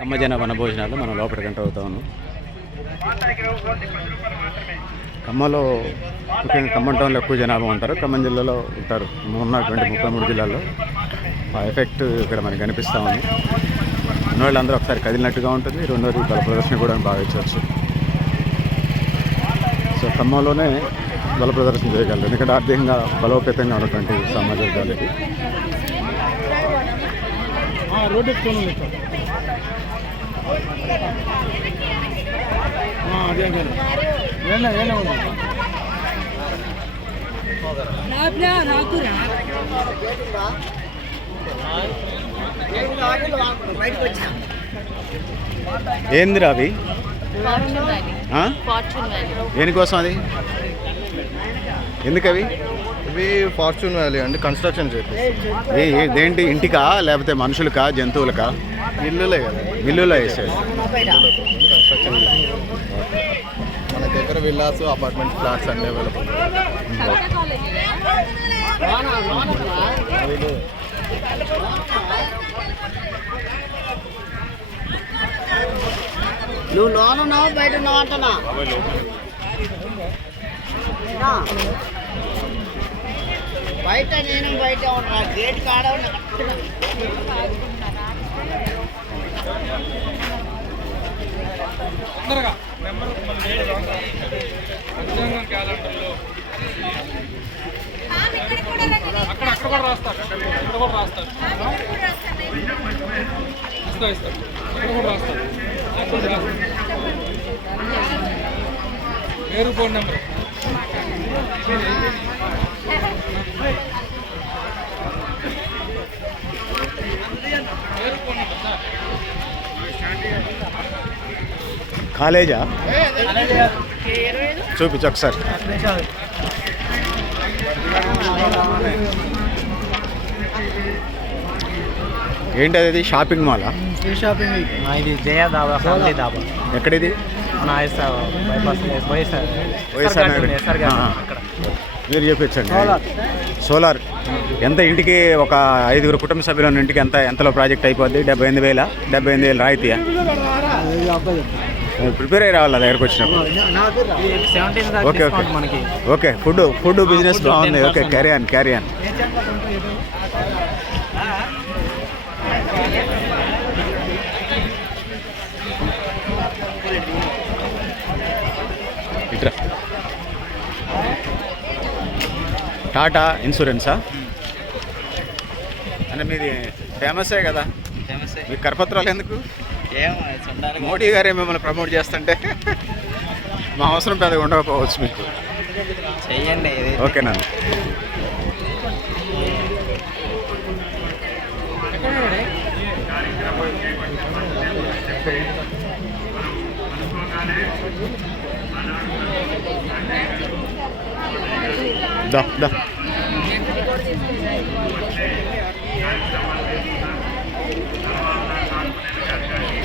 కమ్మజన వన భోజనాలు మనం లోపలికి ఎంటర్ అవుతా ఉన్నాం. ఖమ్మంలో ముఖ్యంగా ఖమ్మం టౌన్లో ఎక్కువ జనాభా ఉంటారు. ఖమ్మం జిల్లాలో ఉంటారు. ఉన్నటువంటి ముప్పై మూడు జిల్లాల్లో. ఆ ఎఫెక్ట్ ఇక్కడ మనకి కనిపిస్తూ ఉంది. ఉన్న వాళ్ళందరూ ఒకసారి కదిలినట్టుగా ఉంటుంది. రెండోది బల ప్రదర్శన కూడా భావించవచ్చు సో ఖమ్మంలోనే బల ప్రదర్శన చేయగలరు. ఎందుకంటే ఆర్థికంగా బలోపేతంగా ఉన్నటువంటి సమాజ వర్గాలకి రోడ్డు ఎక్కువ అదే కదా ఉంది? ఏందిరా అవి? ఫార్చ్యూన్ వ్యాలీ ఆ? ఫార్చ్యూన్ వ్యాలీ దేనికోసం అది? ఎందుకు అవి ఇవి ఫార్చ్యూన్ వ్యాలీ అండి కన్స్ట్రక్షన్ చేసి ఏ ఏ- దేంటి? ఇంటికా లేకపోతే మనుషులకా జంతువులకా? ఇల్లులే కదా. ఇల్లులో వేసేది. కన్స్ట్రక్షన్ మన దగ్గర విల్లాస్ అపార్ట్మెంట్ ఫ్లాట్స్ అన్ని అవైలబుల్ నువ్వు లోన ఉన్నావు బయట ఉన్నావు అంటున్నా. బయట నేను బయట ఉన్నా గేట్ కాడ ఉన్నా. తొందరగా. నెంబర్ పంచాంగం క్యాలెండర్లో. అక్కడ అక్కడ కూడా రాస్తారు. ఇక్కడ కూడా రాస్తారు. ఇస్తా ఇస్తారు ఇక్కడ కూడా రాస్తారు. అక్కడ రాస్తారు. పేరు ఫోన్ నెంబర్ పేరు ఫోన్ నెంబర్ సార్ కాలేజా? చూపించు ఒకసారి. ఏంటి అది షాపింగ్ మాలా? షాపింగ్ ఇది. జయ దాబా ఫ్యామిలీ దాబా ఎక్కడిది? మన ఎస్ఆర్ బైపాస్ వైఎస్ఆర్ వైఎస్ఆర్ మీరు చెప్పచ్చండి. సోలార్. ఎంత ఇంటికి ఒక ఐదుగురు కుటుంబ సభ్యుల ఉన్న ఇంటికి ఎంత ఎంతలో ప్రాజెక్ట్ అయిపోద్ది? డెబ్బై ఎనిమిది వేల? డెబ్బై ఎనిమిది వేలు రాయితీయా? ప్రిపేర్ అయ్యి రావాలి దగ్గరకు వచ్చినప్పుడు? Okay okay. Okay food food business బాగుంది. 10% okay carry on carry on ఇట్రా. టాటా ఇన్సూరెన్సా? అంటే మీది ఫేమసే కదా. మీ కరపత్రాలు ఎందుకు? మోడీ గారే మిమ్మల్ని ప్రమోట్ చేస్తుంటే మా అవసరం పెద్దగా ఉండకపోవచ్చు మీకు. చెయ్యండి ఇది. ఓకేనా దా దా. Thank you.